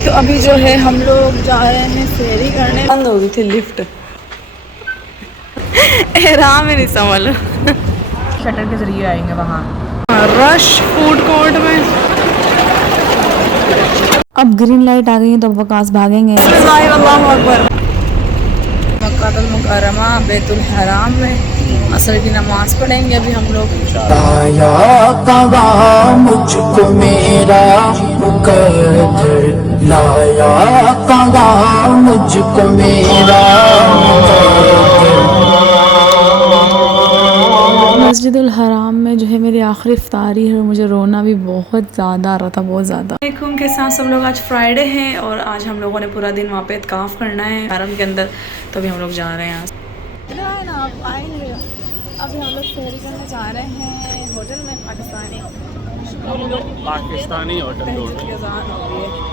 तो अभी जो है हम लोग जा रहे हैं फेरी करने। बंद हो गई थी लिफ्ट। एहराम ही नहीं संभल। शटर के जरिए आएंगे वहाँ। रश फूड कोर्ट में। अब ग्रीन लाइट आ गई है तो वकास भागेंगे। अल्लाहु अकबर। मक्कातुल मुकर्रमा बैतुल हराम में असर की नमाज पढ़ेंगे अभी हम लोग। लाया कवा मुझको मेरा मुकद्दर, लाया कवा मुझको मेरा मस्जिदुल हराम में जो है मेरी आखिरी इफ्तारी है और मुझे रोना भी बहुत ज़्यादा आ रहा था, बहुत ज़्यादा। वालेकुम के साथ सब लोग, आज फ्राइडे है और आज हम लोगों ने पूरा दिन वहाँ पे इत्काफ करना है हरम के अंदर, तो अभी हम लोग जा रहे हैं। यहाँ ना आप आएंगे। अभी हम लोग फेरी करने जा रहे हैं होटल में, पाकिस्तानी होटल।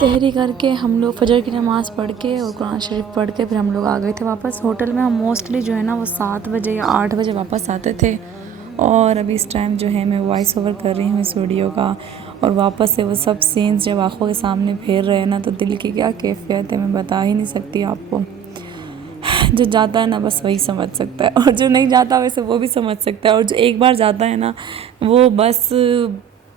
सहरी करके हम लोग फजर की नमाज़ पढ़ के और कुरान शरीफ पढ़ के फिर हम लोग आ गए थे वापस होटल में। हम मोस्टली जो है ना वो 7 बजे या 8 बजे वापस आते थे और अभी इस टाइम जो है मैं वॉइस ओवर कर रही हूँ इस वीडियो का। और वापस से वो सब सीन्स जब आँखों के सामने फेर रहे हैं ना तो दिल की क्या कैफियत है मैं बता ही नहीं सकती आपको। जो जाता है ना बस वही समझ सकता है और जो नहीं जाता वैसे वो भी समझ सकता है, और जो एक बार जाता है ना वो बस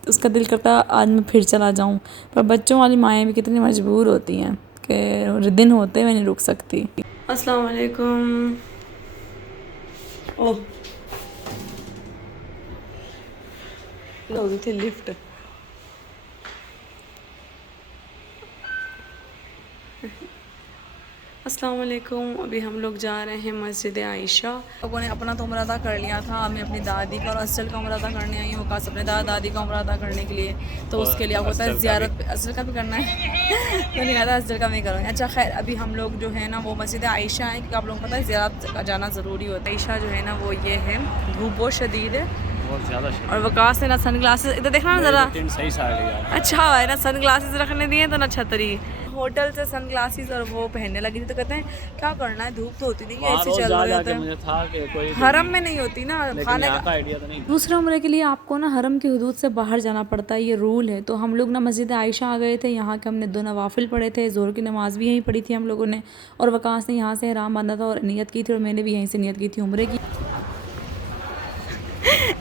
उसका दिल करता है आज मैं फिर चला जाऊं। पर बच्चों वाली माएँ भी कितनी मजबूर होती हैं कि दिन होते हुए नहीं रुक सकती। अस्सलाम वालेकुम। ओह थी लिफ्ट। अस्सलाम वालेकुम। अभी हम लोग जा रहे हैं मस्जिद आयशा। लोगों ने अपना तो उम्र अदा कर लिया था, मैं अपनी दादी का और असल का उम्र अदा करने आई हूँ। वकास अपने दादी का उम्र अदा करने के लिए, तो उसके लिए आपको पता है ज़ियारत असल का भी करना है। तो नहीं आता असल का नहीं करूँगी। अच्छा खैर, अभी हम लोग जो है ना वो मस्जिद आयशा है, क्योंकि आप लोगों को पता है ज़ियारत जाना ज़रूरी होता है। आयशा जो है ना वो ये है, धूप बहुत शदीद है बहुत ज़्यादा, और वकास ने ना सन ग्लासेस, इधर देखना ना ज़रा सही अच्छा है ना, सन ग्लासेस रखने दिए तो ना छतरी। होटल से सन ग्लासेस और वो पहनने लगी थी, तो कहते हैं क्या करना है, धूप तो होती नहीं है, ऐसे चल रहे होते हैं। हरम में नहीं होती ना खाने का आइडिया तो नहीं। दूसरे उम्र के लिए आपको ना हरम की हदूद से बाहर जाना पड़ता है, ये रूल है। तो हम लोग ना मस्जिद आयशा आ गए थे, यहाँ के हमने 2 नवाफिल पढ़े थे, ज़ोहर की नमाज़ भी यहीं पढ़ी थी हम लोगों ने, और वकास ने यहाँ से एहराम बांधा था और नियत की थी, और मैंने भी यहीं से नियत की थी उम्रे की।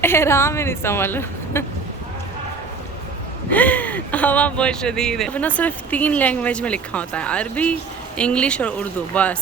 एहराम ही नहीं संभल। हवा बहुत शदीद है। अपना सिर्फ 3 लैंग्वेज में लिखा होता है, अरबी, इंग्लिश और उर्दू, बस।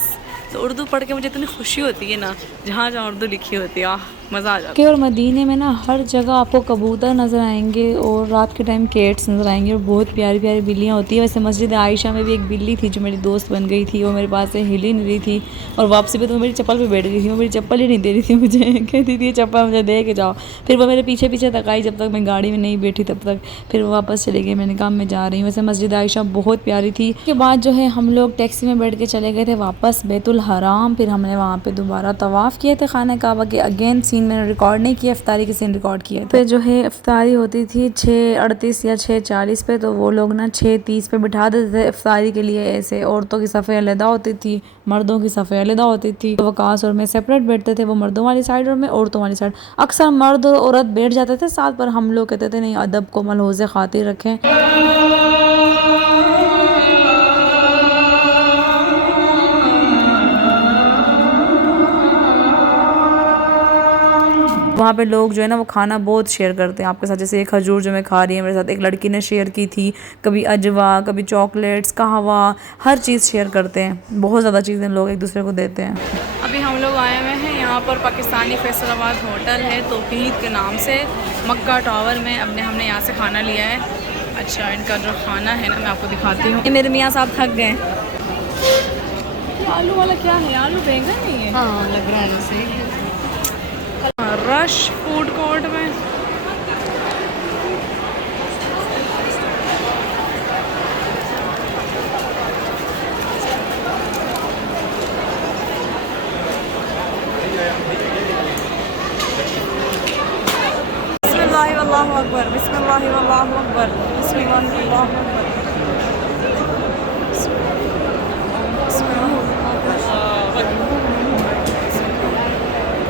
तो उर्दू पढ़ के मुझे इतनी खुशी होती है ना, जहाँ जहाँ उर्दू लिखी होती है, आह मज़ा आ जाता है। और मदीने में ना हर जगह आपको कबूतर नज़र आएंगे और रात के टाइम केट्स नज़र आएंगे और बहुत प्यारी प्यारी बिल्लियाँ होती है। वैसे मस्जिद आयशा में भी एक बिल्ली थी जो मेरी दोस्त बन गई थी, वो मेरे पास से हिल ही नहीं रही थी, और वापसी पे तो मेरी चप्पल पे बैठ गई थी। वो मेरी चप्पल ही नहीं दे रही थी मुझे, कहती थी ये चप्पल मुझे दे के जाओ। फिर वो मेरे पीछे पीछे तक आई, जब तक मैं गाड़ी में नहीं बैठी तब तक, फिर वो वापस चली गई। मैंने कहा मैं जा रही हूँ। वैसे मस्जिद आयशा बहुत प्यारी थी। उसके बाद जो है हम लोग टैक्सी में बैठ के चले गए थे वापस बैतुल हराम। फिर हमने वहाँ पे दोबारा तवाफ़ किए थे खाना काबा के। अगेन सीन मैंने रिकॉर्ड नहीं किया, इफ्तारी के सीन रिकॉर्ड किए थे। जो है इफ्तारी होती थी 6:38 या 6:40 पे, तो वो लोग ना 6:30 पे बिठा देते थे इफ्तारी के लिए। ऐसे औरतों की सफ़े अलग होती थी, मर्दों की सफ़े अलग होती थी। तो वकास और मैं सेपरेट बैठते थे, वो मर्दों वाली साइड और मैं औरतों वाली साइड। अक्सर मर्द और औरत बैठ जाते थे साथ, पर हम लोग कहते थे नहीं, अदब को मलहूज़े खातिर रखें। वहाँ पे लोग जो है ना वो खाना बहुत शेयर करते हैं आपके साथ। जैसे एक खजूर जो मैं खा रही है मेरे साथ एक लड़की ने शेयर की थी, कभी अजवा, कभी चॉकलेट्स, कहवा, हर चीज़ शेयर करते हैं। बहुत ज़्यादा चीज़ें लोग एक दूसरे को देते हैं। अभी हम लोग आए हुए हैं यहाँ पर, पाकिस्तानी फैसलाबाद होटल है तौहीद के नाम से, मक्का टावर में। अपने हमने यहाँ से खाना लिया है। अच्छा, इनका जो खाना है ना मैं आपको दिखाती हूँ। मेरे मियाँ साहब थक गए। आलू वाला क्या है, आलू बैंगन नहीं है? हाँ लग रहा है सही। रश फूड कोर्ट में। बिस्मिल्लाह वल्लाहु अकबर, बिस्मिल्लाह वल्लाहु अकबर, बिस्मिल्लाह वल्लाहु अकबर।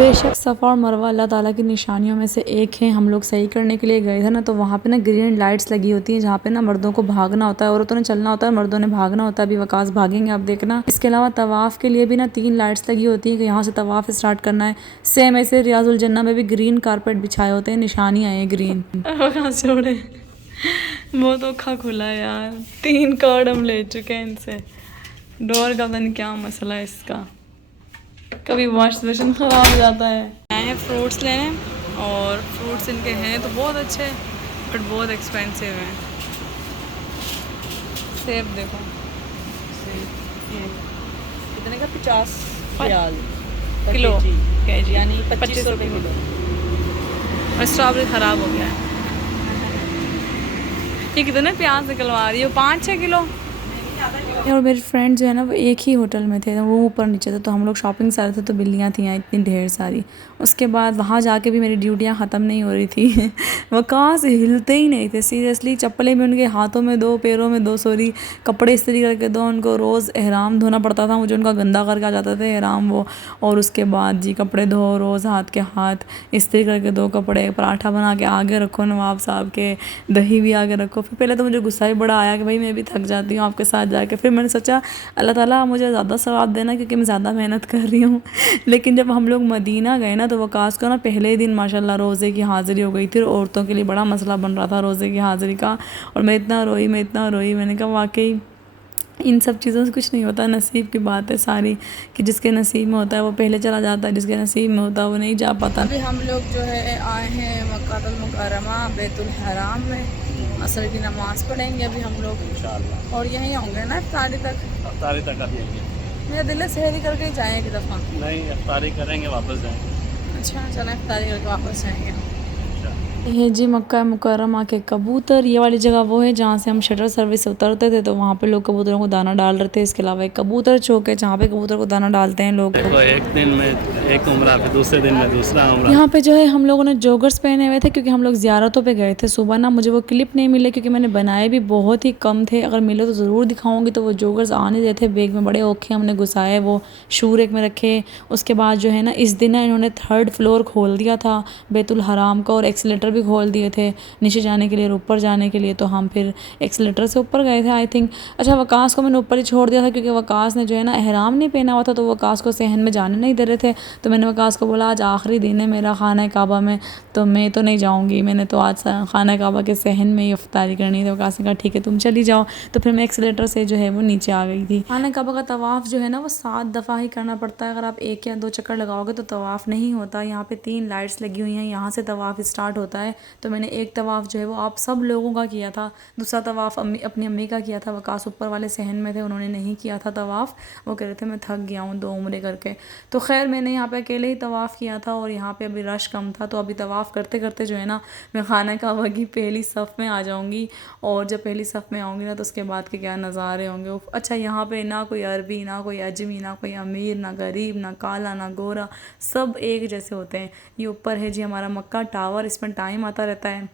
बेशक सफ़ा और मरवा अल्लाह ताला की निशानियों में से एक है। हम लोग सही करने के लिए गए थे ना, तो वहाँ पे ना ग्रीन लाइट्स लगी होती हैं, जहाँ पे ना मर्दों को भागना होता है, औरतों ने चलना होता है, मर्दों ने भागना होता है। अभी वकास भागेंगे, आप देखना। इसके अलावा तवाफ़ के लिए भी ना 3 लाइट्स लगी होती हैं कि यहाँ से तवाफ़ स्टार्ट करना है। सेम ऐसे रियाजुल जन्ना में भी ग्रीन कारपेट बिछाए होते हैं, निशानियाँ हैं ग्रीन। छोड़े बहुत औखा खुला है यार, 3 कार्ड हम ले चुके हैं इनसे। डोर का पता नहीं क्या मसला है इसका, कभी वॉश बेसिन ख़राब हो जाता है। आए हैं फ्रूट्स लेने, और फ्रूट्स इनके हैं तो बहुत अच्छे बट बहुत एक्सपेंसिव हैं। सेब देखो, ये कितने का? 50 रियाल किलो केजी, यानी 25 रुपये किलो। और स्ट्रॉबेरी ख़राब हो गया है। ये कितने प्याज निकलवा रही हो? 5-6 किलो। और मेरे फ्रेंड जो है ना वो एक ही होटल में थे, वो ऊपर नीचे थे, तो हम लोग शॉपिंग कर रहे थे, तो बिल्लियाँ थी यहाँ इतनी ढेर सारी। उसके बाद वहाँ जाके भी मेरी ड्यूटियाँ ख़त्म नहीं हो रही थी वो कहाँ से हिलते ही नहीं थे सीरियसली। चप्पलें भी उनके हाथों में 2, पैरों में 2, सॉरी, कपड़े इस्त्री करके 2, उनको रोज़ एहराम धोना पड़ता था, मुझे उनका गंदा करके आ जाते थे एहराम वो। और उसके बाद जी कपड़े धो, रोज़ हाथ के हाथ इस्त्री करके 2 कपड़े, पराठा बना के आगे रखो नवाब साहब के, दही भी आगे रखो। फिर पहले तो मुझे गुस्सा ही बड़ा आया कि भाई मैं भी थक जाती हूँ आपके साथ जाके। फिर मैंने सोचा अल्लाह ताला मुझे ज़्यादा सवाब देना क्योंकि मैं ज़्यादा मेहनत कर रही हूँ लेकिन जब हम लोग मदीना गए ना, तो वकास को ना पहले ही दिन माशाल्लाह रोज़े की हाज़िरी हो गई थी, और औरतों के लिए बड़ा मसला बन रहा था रोज़े की हाज़िरी का। और मैं इतना रोई, मैंने कहा वाकई इन सब चीज़ों से कुछ नहीं होता, नसीब की बात है सारी, कि जिसके नसीब में होता है वो पहले चला जाता है, जिसके नसीब में होता है वो नहीं जा पाता। अभी हम लोग जो है आए हैं मक्कातुल मुकर्रमा बैतुल हराम में, असर की नमाज़ पढ़ेंगे अभी हम लोग इंशाअल्लाह, और यहीं होंगे ना इफ्तारी तक। अफ्तारी तक आ जाएंगे। मेरा दिल है सहरी करके ही जाएँ एक दफ़ा। नहीं, अफ्तारी करेंगे वापस जाएंगे। अच्छा चलो इफ्तारी करके वापस जाएंगे। ये जी मक्का मुकर्रमा के कबूतर। ये वाली जगह वो है जहाँ से हम शटर सर्विस से उतरते थे, तो वहाँ पे लोग कबूतरों को दाना डाल रहे थे। इसके अलावा एक कबूतर चौक है जहाँ पे कबूतर को दाना डालते हैं लोग। देखो, एक दिन में एक उम्रा, फिर दूसरे दिन में दूसरा उम्रा। यहाँ पे जो है हम लोगों ने जॉगर्स पहने हुए थे क्योंकि हम लोग ज़ियारतों पे गए थे सुबह ना। मुझे वो क्लिप नहीं मिले क्योंकि मैंने बनाए भी बहुत ही कम थे, अगर मिले तो ज़रूर दिखाऊंगी। तो वो जॉगर्स आने देते बैग में बड़े औखे हमने घुसाए, वो शूर एक में रखे। उसके बाद जो है ना इस दिन ना इन्होंने 3rd फ्लोर खोल दिया था बैतुल हराम का, और एक्सीलेटर भी खोल दिए थे नीचे जाने के लिए और ऊपर जाने के लिए। तो हम फिर एक्सीलेटर से ऊपर गए थे आई थिंक। अच्छा वकास को मैंने ऊपर ही छोड़ दिया था क्योंकि वकास ने जो है ना एहराम नहीं पहना हुआ था, तो वकास को सहन में जाने नहीं दे रहे थे। तो मैंने वकास को बोला आज आखिरी दिन है मेरा खाना काबा में, तो मैं तो नहीं जाऊँगी, मैंने तो आज खाना काबा के सहन में ही इफ्तारी करनी थी। वकास ने कहा ठीक है तुम चली जाओ। तो फिर मैं एक्सीलेटर से जो है वो नीचे आ गई थी। खाना काबा का तवाफ़ जो है ना वो 7 दफ़ा ही करना पड़ता है, अगर आप 1 या 2 चक्कर लगाओगे तो तवाफ़ नहीं होता। यहाँ पे 3 लाइट्स लगी हुई हैं, यहाँ से तवाफ़ स्टार्ट होता है। तो मैंने एक तवाफ़ जो है वो आप सब लोगों का किया था, दूसरा तवाफ़ अपनी अम्मी का किया था। वकास ऊपर वाले सहन में थे, उन्होंने नहीं किया था तवाफ़, वो कह रहे थे मैं थक गया हूँ 2 उम्रे करके। तो खैर मैंने यहाँ पे अकेले ही तवाफ़ किया था, और यहाँ पे अभी रश कम था, तो अभी तवाफ़ करते करते जो है ना मैं खाना काबा की पहली सफ़ में आ जाऊँगी। और जब पहली सफ़ में आऊँगी ना तो उसके बाद के क्या नज़ारे होंगे। अच्छा यहाँ पे ना कोई अरबी, ना कोई अजमी, ना कोई अमीर, ना गरीब, ना काला, ना गोरा, सब एक जैसे होते हैं। ये ऊपर है जी हमारा मक्का टावर, इसमें टाइम आता रहता है।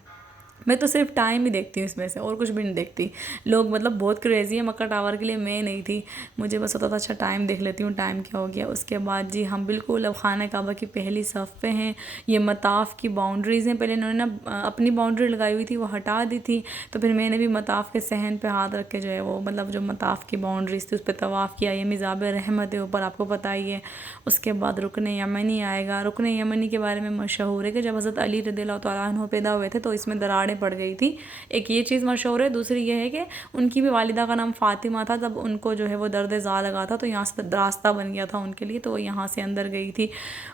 मैं तो सिर्फ टाइम ही देखती हूँ इसमें से, और कुछ भी नहीं देखती। लोग मतलब बहुत क्रेज़ी है मक्का टावर के लिए, मैं नहीं थी, मुझे बस होता था अच्छा टाइम देख लेती हूँ टाइम क्या हो गया। उसके बाद जी हम बिल्कुल अब खाना काबा की पहली सफ़ पे हैं। ये मताफ़ की बाउंड्रीज़ हैं, पहले इन्होंने ना अपनी बाउंड्री लगाई हुई थी वो हटा दी थी, तो फिर मैंने भी मताफ़ के सहन पे हाथ रख के जो है वो मतलब जो मताफ़ की बाउंड्रीज़ थी उस पर तवाफ़ किया। ये मिज़ाब रहमत है ऊपर, आपको पता ही है। उसके बाद रुकन यमनी आएगा। रुकन यमनी के बारे में मशहूर है कि जब हज़रत अली रज़ियल्लाहु तआला अन्हु पैदा हुए थे तो इसमें दरारें पड़ गई थी, एक ये चीज़ मशहूर है। दूसरी ये है कि उनकी भी वालिदा का नाम फ़ातिमा था, तब उनको जो है वो दर्द ज़ा लगा था, तो यहाँ से रास्ता बन गया था उनके लिए, तो वो यहाँ से अंदर गई थी।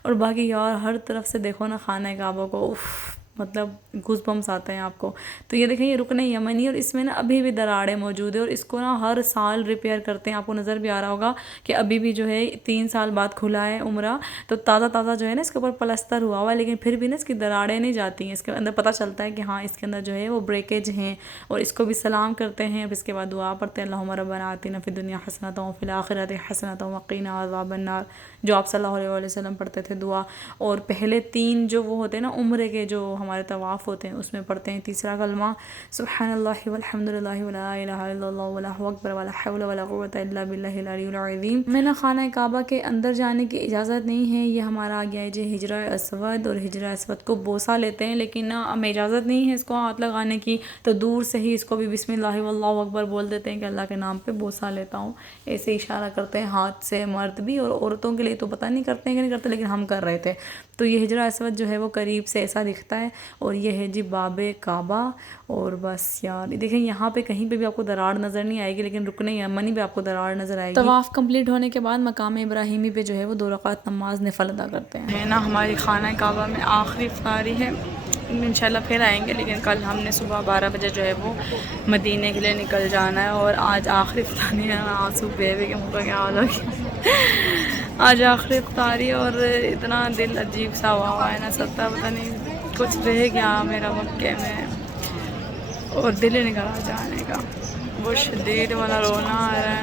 और बाकी यार हर तरफ से देखो ना खाना काबा को, उफ़ मतलब गूज़बम्स आते हैं आपको। तो ये देखें ये रुकन यमनी, और इसमें ना अभी भी दरारें मौजूद है, और इसको ना हर साल रिपेयर करते हैं। आपको नज़र भी आ रहा होगा कि अभी भी जो है 3 साल बाद खुला है उम्रा, तो ताज़ा जो है ना इसके ऊपर प्लस्तर हुआ हुआ है, लेकिन फिर भी ना इसकी दरारें नहीं जाती हैं। इसके अंदर पता चलता है कि हाँ इसके अंदर जो है वो ब्रेकेज हैं, और इसको भी सलाम करते हैं। अब इसके बाद दुआ पढ़ते हैं अल्लाहुम्मा रब्बना आतिना फिद दुनिया हसनतन व फिल आखिरति हसनतन वक़िना अज़ाबन्नार, जो आप सल्लल्लाहु अलैहि वसल्लम पढ़ते थे दुआ। और पहले 3 जो वो होते हैं ना उम्रे के, जो हमारे तवाफ़ होते हैं उसमें पढ़ते हैं तीसरा कलमा सुब्हानल्लाहि वल्हम्दुलिल्लाहि वला इलाहा इल्लल्लाह वल्लाहु अकबर वला हौला वला कुव्वता इल्ला बिल्लाहिल अलिय्युल अज़ीम। हमें ना खाना काबा के अंदर जाने की इजाज़त नहीं है। ये हमारा आ गया है जो हिजरा अस्वद, और हिजरा अस्वद को बोसा लेते हैं, लेकिन ना हमें इजाज़त नहीं है इसको हाथ लगाने की, तो दूर से ही इसको भी बिस्मिल्लाह वल्लाहु अकबर बोल देते हैं कि अल्लाह के नाम पे बोसा लेता हूँ। ऐसे इशारा करते हैं हाथ से मर्द भी, और औरतों के लिए तो पता नहीं करते हैं कि नहीं करते, लेकिन हम कर रहे थे। तो ये हिजरा अस्वद जो है वो करीब से ऐसा दिखता है, और ये है जी बाबे काबा। और बस यार देखें यहाँ पे कहीं पे भी आपको दरार नज़र नहीं आएगी, लेकिन रुकने यमनी पे आपको दरार नज़र आएगी। तवाफ़ कंप्लीट होने के बाद मकाम इब्राहिमी पे जो है वो 2 रकात नमाज नफल अदा करते हैं। है ना हमारी खाना काबा में आखिरी इफ्तारी है, इंशाल्लाह फिर आएंगे, लेकिन कल हमने सुबह 12 बजे जो है वो मदीने के लिए निकल जाना है, और आज आखिरी इफ्तारी है। आंसू बेबे के मुँह का क्या हाल हो गया। आज आखिरी इफ्तारी, और इतना दिल अजीब सा हुआ है ना सत्ता, पता नहीं कुछ रह गया मेरा मक्के में, और दिल ही निकला जाने का। वो शदीद वाला रोना आ रहा है,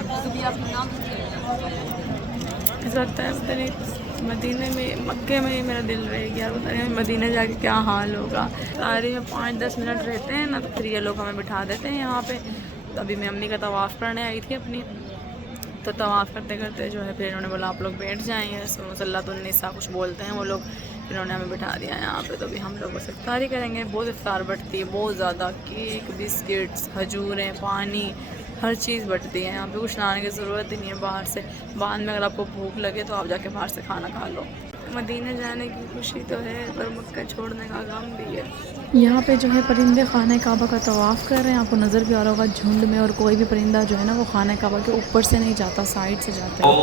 ऐसा लगता है पता नहीं मदीने में मक्के में ही मेरा दिल रह गया, पता नहीं मदीने जाके क्या हाल होगा। सारी में 5-10 मिनट रहते हैं ना, तो फिर ये लोग हमें बिठा देते हैं यहाँ पे। तो अभी मैं अम्मी का तवाफ़ करने आई थी अपनी, तो तवाफ़ करते करते जो है फिर इन्होंने बोला आप लोग बैठ जाएँ, मुसल्लतुन्निसा कुछ बोलते हैं वो लोग, फिर उन्होंने हमें बिठा दिया यहाँ पे। तो अभी हम लोग बस इफ्तारी करेंगे। बहुत इफ्तार बटती है, बहुत ज़्यादा, केक, बिस्किट्स, खजूरें, पानी, हर चीज़ बटती है यहाँ पे। कुछ लाने की ज़रूरत ही नहीं है बाहर से। बाद में अगर आपको भूख लगे तो आप जाके बाहर से खाना खा लो। मदीने जाने की खुशी तो है, पर मक्का छोड़ने का गम भी है। यहाँ पे जो है परिंदे खाने काबा का तवाफ़ कर रहे हैं, आपको नज़र भी आ रहा होगा झुंड में, और कोई भी परिंदा जो है ना वो खाने काबा के ऊपर से नहीं जाता, साइड से जाता है।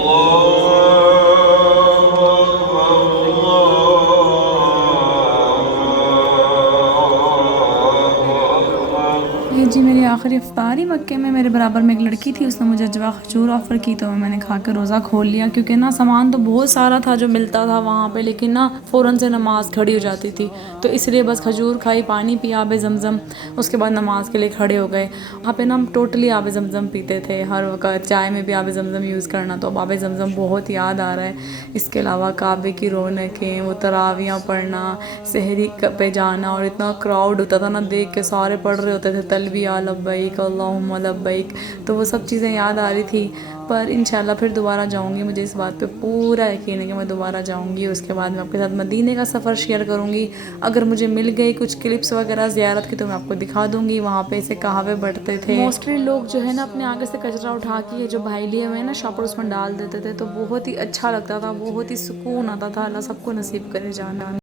ये जी मेरी आखिरी इफ्तारी मक्के में। मेरे बराबर में एक लड़की थी, उसने मुझे अजवा खजूर ऑफ़र की, तो मैंने खा कर रोज़ा खोल लिया, क्योंकि ना सामान तो बहुत सारा था जो मिलता था वहाँ पे, लेकिन ना फ़ौरन से नमाज़ खड़ी हो जाती थी, तो इसलिए बस खजूर खाई, पानी पिया आब ज़मज़म, उसके बाद नमाज़ के लिए खड़े हो गए। वहाँ पे ना हम टोटली आब ज़मज़म पीते थे हर वक्त, चाय में भी आब ज़मज़म यूज़ करना, तो अब आब ज़मज़म बहुत याद आ रहा है। इसके अलावा काबे की रौनकें, वो तरावियाँ पढ़ना, सहरी पे जाना, और इतना क्राउड होता था ना, देख के सारे पढ़ रहे होते थे तलबिया लब्बैक अल्लाहुम्मा लब्बैक, तो वो सब चीज़ें याद आ रही थी। पर इंशाल्लाह फिर दोबारा जाऊंगी, मुझे इस बात पे पूरा यकीन है कि मैं दोबारा जाऊंगी। उसके बाद मैं आपके साथ मदीने का सफ़र शेयर करूंगी। अगर मुझे मिल गई कुछ क्लिप्स वगैरह ज़ियारत की तो मैं आपको दिखा दूंगी। वहाँ पे ऐसे कहावे बढ़ते थे। मोस्टली लोग जो है ना अपने आगे से कचरा उठा के जो भाई लिए हुए हैं ना शॉपर, उसमें डाल देते थे, तो बहुत ही अच्छा लगता था, बहुत ही सुकून आता था। अल्लाह सबको नसीब करे जाना।